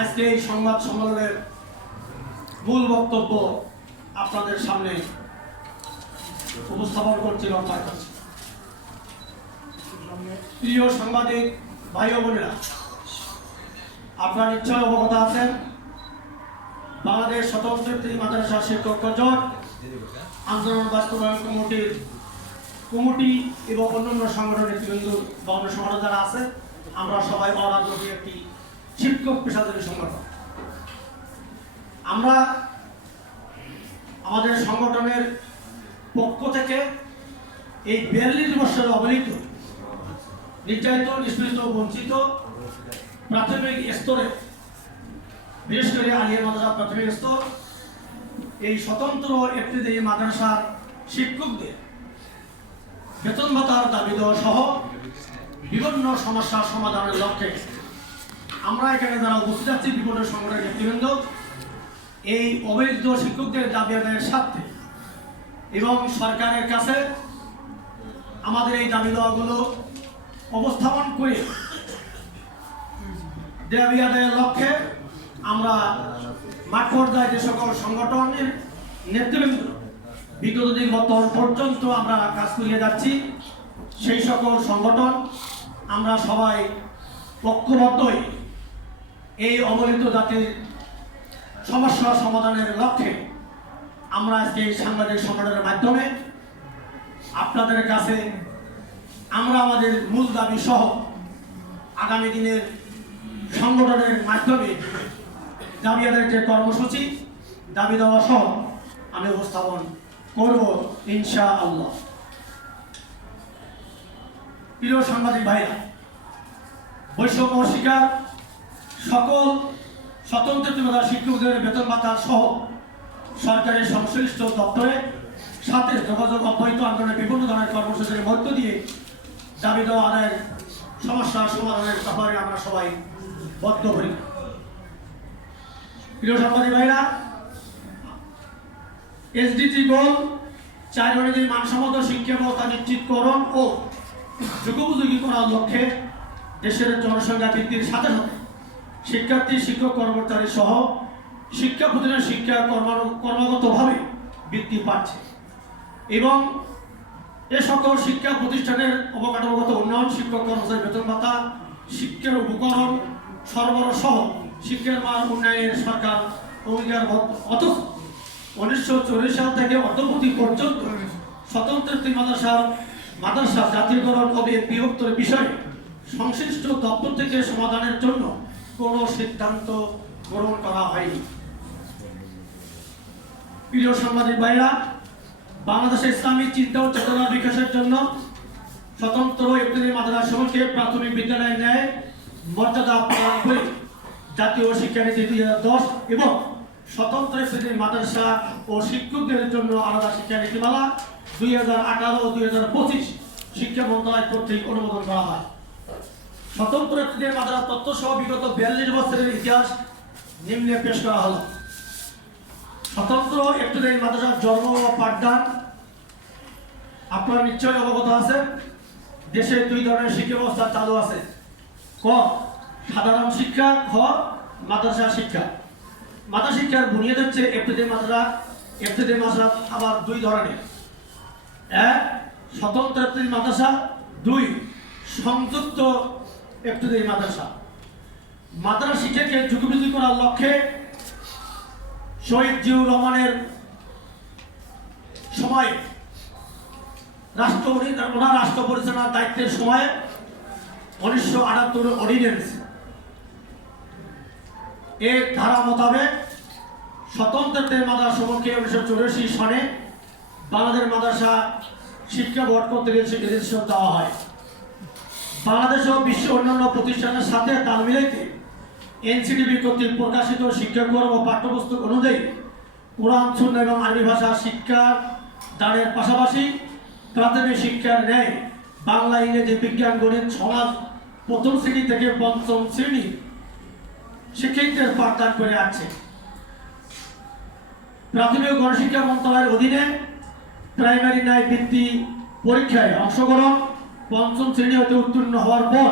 আজকে এই সংবাদ সম্মেলনের মূল বক্তব্য আপনাদের সামনে উপস্থাপন করছি রক্ষা করছি। প্রিয় সাংবাদিক ভাই ও বোনেরা, আপনার নিশ্চয় অবগত আছেন বাংলাদেশ স্বতন্ত্র মাদ্রাসা শিক্ষক জোট আন্দোলন বাস্তবায়ন কমিটি এবং অন্যান্য সংগঠনের নেতৃবৃন্দ বা অন্য সংগঠন যারা আছে, আমরা সবাই অরাজনৈতিক একটি শিক্ষক পেশাজীবী সংগঠন। আমরা আমাদের সংগঠনের পক্ষ থেকে এই 42 বছরের অবহেলিত, নির্যাতিত, নিষ্পেষিত, বঞ্চিত প্রাথমিক স্তরে, বিশেষ করে আলিয়া মাদ্রাসা প্রাথমিক স্তর, এই স্বতন্ত্র একটি মাদ্রাসার শিক্ষকদের বেতন ভাতার দাবি দেওয়া সহ বিভিন্ন সমস্যার সমাধানের লক্ষ্যে আমরা এখানে যারা উপস্থিত আছি বিভিন্ন সংগঠনের নেতৃবৃন্দ এই অবৈধ শিক্ষকদের দাবি আদায়ের স্বার্থে এবং সরকারের কাছে আমাদের এই দাবি দেওয়াগুলো উপস্থাপন করে দাবি আদায়ের লক্ষ্যে আমরা মাঠ পর্যায়ে যে সকল সংগঠনের নেতৃবৃন্দ বিগত দিন বর্তমান পর্যন্ত আমরা কাজ করিয়ে যাচ্ছি, সেই সকল সংগঠন আমরা সবাই ঐক্যবদ্ধই এই অবহেলিত জাতির সমস্যা সমাধানের লক্ষ্যে আমরা আজকে এই সাংবাদিক সম্মেলনের মাধ্যমে আপনাদের কাছে আমরা আমাদের মূল দাবি সহ আগামী দিনের সংগঠনের মাধ্যমে দাবি আদায়ের যে কর্মসূচি দাবি দেওয়া সহ আমি উপস্থাপন করব ইনশাআল্লাহ। প্রিয় সাংবাদিক ভাইরা, বৈষম্য শিকার সকল স্বতন্ত্র শিক্ষকদের বেতন ভাতা সহ সরকারের সংশ্লিষ্ট দপ্তরের সাথে যোগাযোগ অব্যাহত আন্দোলনের বিভিন্ন ধরনের কর্মসূচির মধ্য দিয়ে দাবি দেওয়া আদায়ের সমস্যা সমাধানের ব্যাপারে আমরা সবাই বদ্ধপরিকর। প্রিয় সাংবাদিক ভাইরা, এসডিজি গোল 4 বছরের মানসম্মত শিক্ষা ব্যবস্থা নিশ্চিতকরণ ও যুগোপযোগী করার লক্ষ্যে দেশের জনসংখ্যা বৃদ্ধির সাথে সাথে শিক্ষার্থী, শিক্ষক, কর্মচারী সহ শিক্ষা প্রতিষ্ঠানের শিক্ষা কর্মগতভাবে বৃদ্ধি পাচ্ছে এবং এ সকল শিক্ষা প্রতিষ্ঠানের অবকাঠামোগত উন্নয়ন, শিক্ষক কর্মচারী বেতন ভাতা, শিক্ষার উপকরণ সরবরাহ সহ শিক্ষার মান উন্নয়নের সরকার অঙ্গীকারবদ্ধ। অথচ 1940 সাল থেকে অদ্যাবধি পর্যন্ত স্বতন্ত্র মাদ্রাসা জাতীয়করণ ও বিভক্তের বিষয়ে সংশ্লিষ্ট দপ্তর থেকে সমাধানের জন্য কোনো সিদ্ধান্ত গ্রহণ করা হয়নি। প্রিয় সাংবাদিক ভাইরা, বাংলাদেশের ইসলামী চিন্তা ও চেতনা বিকাশের জন্য স্বতন্ত্র একটি মাদ্রাসাকে প্রাথমিক বিদ্যালয়ের ন্যায় মর্যাদা প্রদান করে জাতীয় শিক্ষানীতি 2010 এবং স্বতন্ত্র শ্রেণীর মাদ্রাসা ও শিক্ষকদের জন্য আলাদা শিক্ষানীতিমালা 2018 ও 2025 শিক্ষা মন্ত্রণালয় কর্তৃক অনুমোদন করা হয়। স্বতন্ত্র শ্রেণীর মাদ্রাসা তত্ত্ব সহ বিগত 42 বছরের ইতিহাস নিম্নে পেশ করা হলো। স্বতন্ত্র একটি মাদ্রাসার জন্ম ও পাঠদান আপনারা নিশ্চয়ই অবগত আছেন। দেশে 2 ধরনের শিক্ষা ব্যবস্থা চালু আছে, ক সাধারণ শিক্ষা, খ মাদ্রাসা শিক্ষা। মাদ্রাসা শিক্ষার বুনিয়াদ হচ্ছে ইবতিদায়ী মাদ্রাসা আবার 2 ধরনের, 1 স্বতন্ত্র ইবতিদায়ী মাদ্রাসা, 2 সংযুক্ত ইবতিদায়ী মাদ্রাসা। মাদ্রাসা শিক্ষাকে যুগোপযোগী করার লক্ষ্যে শহীদ জিয়াউর রহমানের সময়ে রাষ্ট্র পরিচালনার দায়িত্বের সময়ে 1978 অর্ডিন্যান্স এর ধারা মোতাবেক স্বতন্ত্র মাদ্রাসা সমূহকে 1984 সনে বাংলাদেশ মাদ্রাসা শিক্ষা বোর্ড কর্তৃক রেজিস্ট্রেশন দেওয়া হয়। বাংলাদেশ ও বিশ্ব অন্যান্য প্রতিষ্ঠানের সাথে তাল মিলাইতে এনসিটিবি কর্তৃক প্রকাশিত শিক্ষাক্রম ও পাঠ্যপুস্তক অনুযায়ী কোরআন, সুন্নাহ এবং আরবি ভাষা শিক্ষা দানের পাশাপাশি প্রাথমিক শিক্ষার ন্যায় বাংলা, ইংরেজি, বিজ্ঞান, গণিত, সমাজ 1ম শ্রেণী থেকে 5ম শ্রেণী শিক্ষকদের পাঠদান করে আছে। প্রাথমিক গণশিক্ষা মন্ত্রণালয়ের অধীনে প্রাইমারি ন্যায় বৃত্তি পরীক্ষায় অংশগ্রহণ 5ম শ্রেণী হতে উত্তীর্ণ হওয়ার পর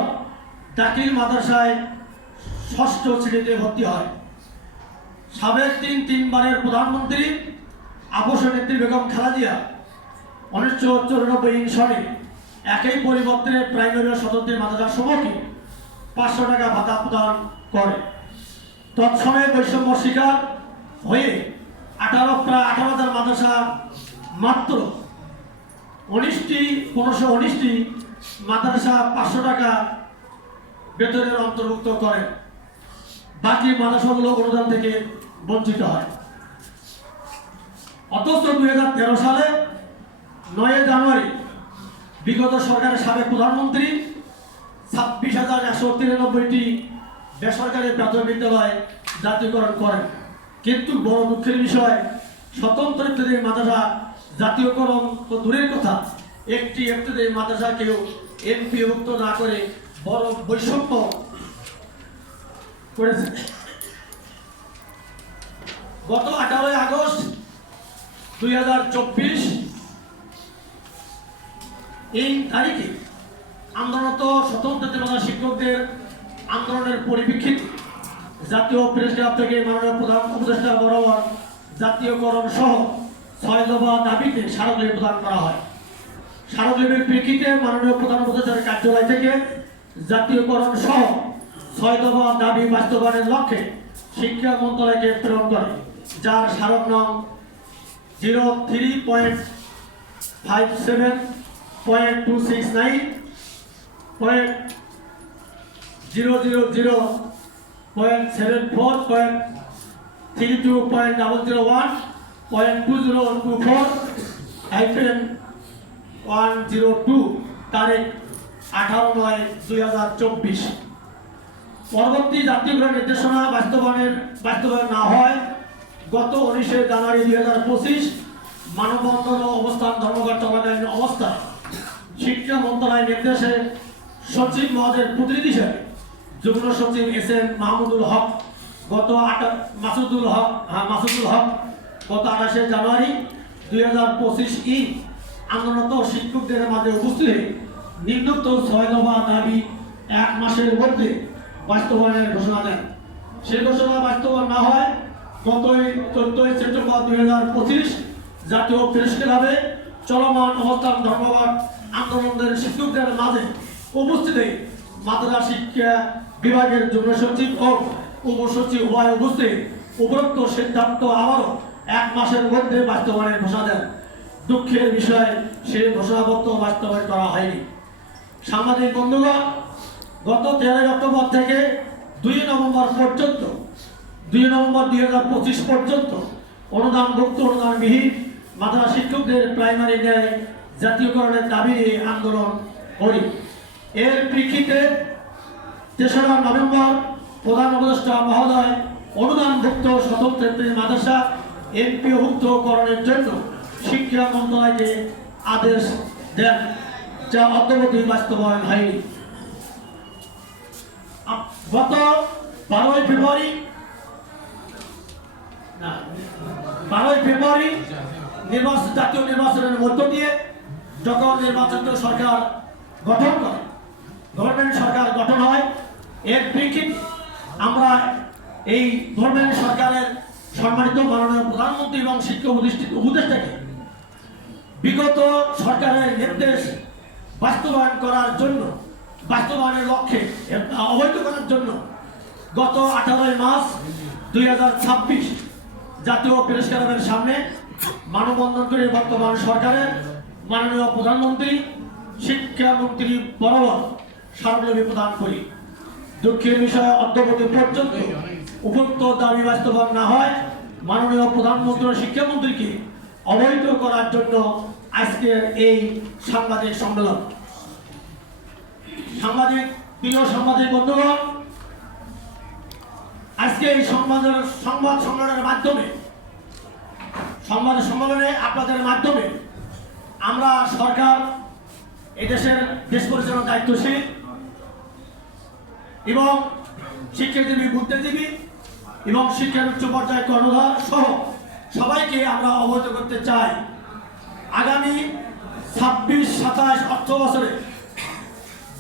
দাখিল মাদ্রাসায় ষষ্ঠ শ্রেণীতে ভর্তি হয়। সাবেক তিনবারের প্রধানমন্ত্রী আবশ্যক নেত্রী বেগম খালেদা জিয়া 1994 সনে একই পরিবর্তনে প্রাইমারি ও স্বতন্ত্র মাদ্রাসা সমূহকে 500 টাকা ভাতা প্রদান করে। তৎসময়ে বৈষম্য শিকার হয়ে প্রায় 18,000 মাদ্রাসা মাত্র 1519টি মাদ্রাসা 500 টাকা বেতনের অন্তর্ভুক্ত করে। বাকি মাদ্রাসাগুলো অনুদান থেকে বঞ্চিত হয়। অথচ 2013 সালে 9 জানুয়ারি বিগত সরকারের সাবেক প্রধানমন্ত্রী 26,193টি বেসরকারি প্রাথমিক বিদ্যালয় জাতীয়করণ করেন। কিন্তু বড় দুঃখের বিষয়, স্বতন্ত্র ইবতেদায়ী মাদ্রাসা জাতীয়করণ তো দূরের কথা, একটি ইবতেদায়ী মাদ্রাসাকেও এমপিভুক্ত না করে বড় বৈষম্য করেছে। গত 18 আগস্ট 2024 এই তারিখে আন্দোলনরত স্বতন্ত্র মাদ্রাসা শিক্ষকদের আন্দোলনের পরিপ্রেক্ষিতে জাতীয় প্রেস ক্লাব থেকে মাননীয় প্রধান উপদেষ্টা বরাবর জাতীয়করণ সহ 6 দফা দাবিতে স্মারকলিপি প্রদান করা হয়। স্মারকলিপির প্রেক্ষিতে মাননীয় প্রধান উপদেষ্টার কার্যালয় থেকে জাতীয়করণ সহ 6 দফা দাবি বাস্তবায়নের লক্ষ্যে শিক্ষা মন্ত্রণালয়কে প্রেরণ করে, যার স্মারক নং 03.570.269.000.32.102 তারিখ 18/9/2024। পরবর্তী জাতীয়করণ নির্দেশনা বাস্তবায়ন না হয় গত 19 জানুয়ারি 2025 মানববন্ধন ও অবস্থান ধর্মঘট চলাকালীন অবস্থায় শিক্ষা মন্ত্রণালয়ের নির্দেশে সচিব মহোদয়ের প্রতিনিধি হিসেবে যুগ্ম সচিব SM মাহমুদুল হক গত 28 জানুয়ারি 2025 আন্দোলনরত শিক্ষকদের মাঝে উপস্থিত হয়ে নিম্নোক্ত 6 দফা দাবি 1 মাসের মধ্যে বাস্তবায়নের ঘোষণা দেন। সেই ঘোষণা বাস্তবায়ন না হয় গত 14 সেপ্টেম্বর 2025 জাতীয় প্রেস ক্লাবে চলমান অবস্থান ধর্মঘট আন্দোলনের শিক্ষকদের মাঝে উপস্থিত মাদ্রাসা শিক্ষা বিভাগের যুগ্ম সচিব ও উপসচিব উভয় উপস্থিত উপরোক্ত সিদ্ধান্ত আবারও 1 মাসের মধ্যে বাস্তবায়নের ঘোষণা দেন। দুঃখের বিষয়, সেই ঘোষণাপত্র বাস্তবায়ন করা হয়নি। সাংবাদিক বন্ধুগণ, গত 13 অক্টোবর থেকে 2 নভেম্বর 2025 পর্যন্ত অনুদানভুক্ত অনুদানবিহীন মাদ্রাসা শিক্ষকদের প্রাইমারি ন্যায় জাতীয়করণের দাবি নিয়ে আন্দোলন করি। এর প্রেক্ষিতে 3 নভেম্বর প্রধান উপদেষ্টা মহোদয় অনুদানভুক্ত স্বতন্ত্র মাদ্রাসা এমপিভুক্তকরণের জন্য শিক্ষা মন্ত্রণালয়কে আদেশ দেন, যা অদ্যাবধি বাস্তবায়ন হয়নি। গত 12 ফেব্রুয়ারি জাতীয় নির্বাচনের মধ্য দিয়ে যখন নির্বাচিত সরকার গঠন করে, গভর্নমেন্ট সরকার গঠন হয়, এর প্রেক্ষিতে আমরা এই গভর্নমেন্ট সরকারের সম্মানিত মাননীয় প্রধানমন্ত্রী এবং শিক্ষা উপদেষ্টাকে বিগত সরকারের নির্দেশ বাস্তবায়নের লক্ষ্যে অবৈধ করার জন্য গত 18 মার্চ 2026 জাতীয় প্রেস ক্লাবের সামনে মানববন্ধন করে বর্তমান সরকারের মাননীয় প্রধানমন্ত্রী শিক্ষামন্ত্রী বরাবর স্মারকলিপি প্রদান করি। দুঃখের বিষয়, অদ্যাবধি পর্যন্ত উপযুক্ত দাবি বাস্তবায়ন না হয় মাননীয় প্রধানমন্ত্রী ও শিক্ষামন্ত্রীকে অবহিত করার জন্য আজকের এই সাংবাদিক সম্মেলন। প্রিয় সাংবাদিক বন্ধুগণ, আজকে এই সংবাদ সম্মেলনের মাধ্যমে সংবাদ সম্মেলনে আপনাদের মাধ্যমে আমরা সরকার, এই দেশের দেশ পরিচালনার দায়িত্বশীল এবং শিক্ষাজীবী, বুদ্ধিজীবী এবং শিক্ষার উচ্চ পর্যায়ে কর্ণধার সহ সবাইকে আমরা অবহিত করতে চাই, আগামী 26-27 অর্থ বছরে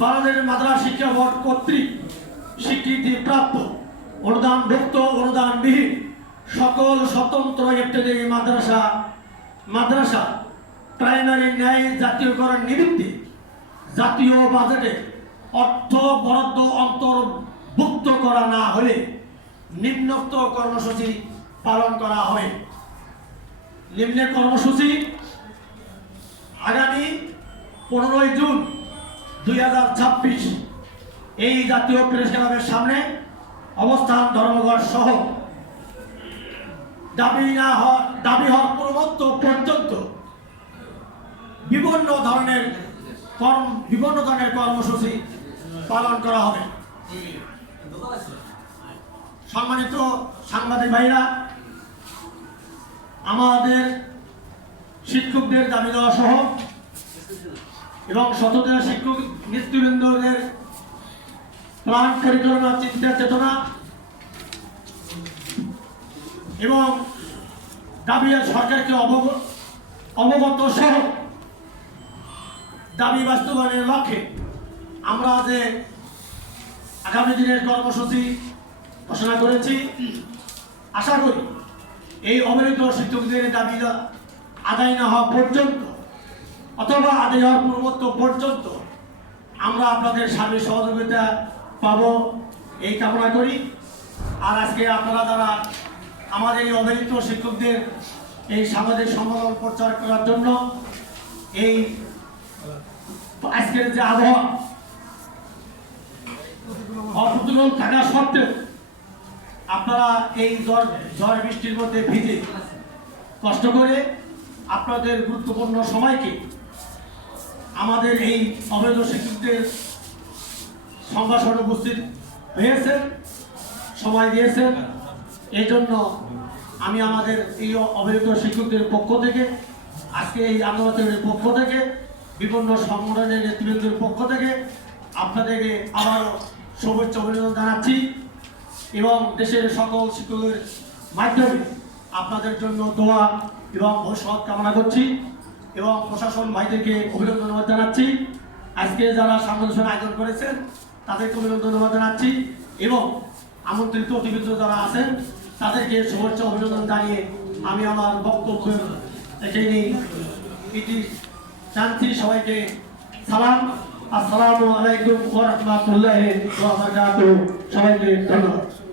বাংলাদেশ মাদ্রাসা শিক্ষা বোর্ড কর্তৃক স্বীকৃতি প্রাপ্ত অনুদানভুক্ত অনুদানবিহীন সকল স্বতন্ত্র ইবতেদায়ী মাদ্রাসা প্রাইমারি ন্যায় জাতীয়করণ নিমিত্তে জাতীয় বাজেটে অর্থ বরাদ্দ অন্তর্ভুক্ত করা না হলে নিম্নোক্ত কর্মসূচি পালন করা হবে। নিম্নে কর্মসূচি: আগামী 15 জুন 2026 এই জাতীয় প্রেস ক্লাবের সামনে অবস্থান ধর্মঘট সহ দাবি হওয়ার পূর্ববর্তী পর্যন্ত বিভিন্ন ধরনের কর্মসূচি পালন করা হবে। সম্মানিত সাংবাদিক ভাইরা, আমাদের শিক্ষকদের দাবি দেওয়া সহ এবং শতদিন শিক্ষক নেতৃবৃন্দদের প্ল্যান পরিকল্পনা চিন্তা চেতনা এবং দাবি সরকারকে অবগত সহ দাবি বাস্তবায়নের লক্ষ্যে আমরা যে আগামী দিনের কর্মসূচি ঘোষণা করেছি, আশা করি এই অবহেলিত শিক্ষকদের দাবি আদায় না হওয়া পর্যন্ত অথবা আদায় হওয়ার পূর্ববর্তী পর্যন্ত আমরা আপনাদের সার্বিক সহযোগিতা পাব এই কামনা করি। আর আজকে আপনারা যারা আমাদের এই অবহেলিত শিক্ষকদের এই সামাজিক সম্মেলন প্রচার করার জন্য এই আজকের যে আবহাওয়া অপ্রতিকূল থাকা সত্ত্বেও আপনারা এই ঝড় বৃষ্টির মধ্যে ভিজে কষ্ট করে আপনাদের গুরুত্বপূর্ণ সময়কে আমাদের এই অবৈধ শিক্ষকদের সংবাসনে উপস্থিত হয়েছেন, সময় দিয়েছেন। এই জন্য আমি আমাদের এই অবৈধ শিক্ষকদের পক্ষ থেকে আজকে এই আন্দোলনের পক্ষ থেকে বিভিন্ন সংগঠনের নেতৃবৃন্দের পক্ষ থেকে আপনাদেরকে আবারও শুভেচ্ছা অভিনন্দন জানাচ্ছি এবং দেশের সকল শিক্ষকদের মাধ্যমে আপনাদের জন্য দোয়া এবং ভবিষ্যৎ কামনা করছি এবং প্রশাসন ভাইদেরকে অভিনন্দন জানাচ্ছি। আজকে যারা সংগঠন আয়োজন করেছেন তাদেরকে অভিনন্দন জানাচ্ছি এবং আমন্ত্রিত অতিথি যারা আছেন তাদেরকে শুভেচ্ছা অভিনন্দন জানিয়ে আমি আমার বক্তব্য এখানে ইতি শান্তি। সবাইকে সালাম, আসসালামু আলাইকুম ওয়া রাহমাতুল্লাহি ওয়া বারাকাতুহু। সবাইকে ধন্যবাদ।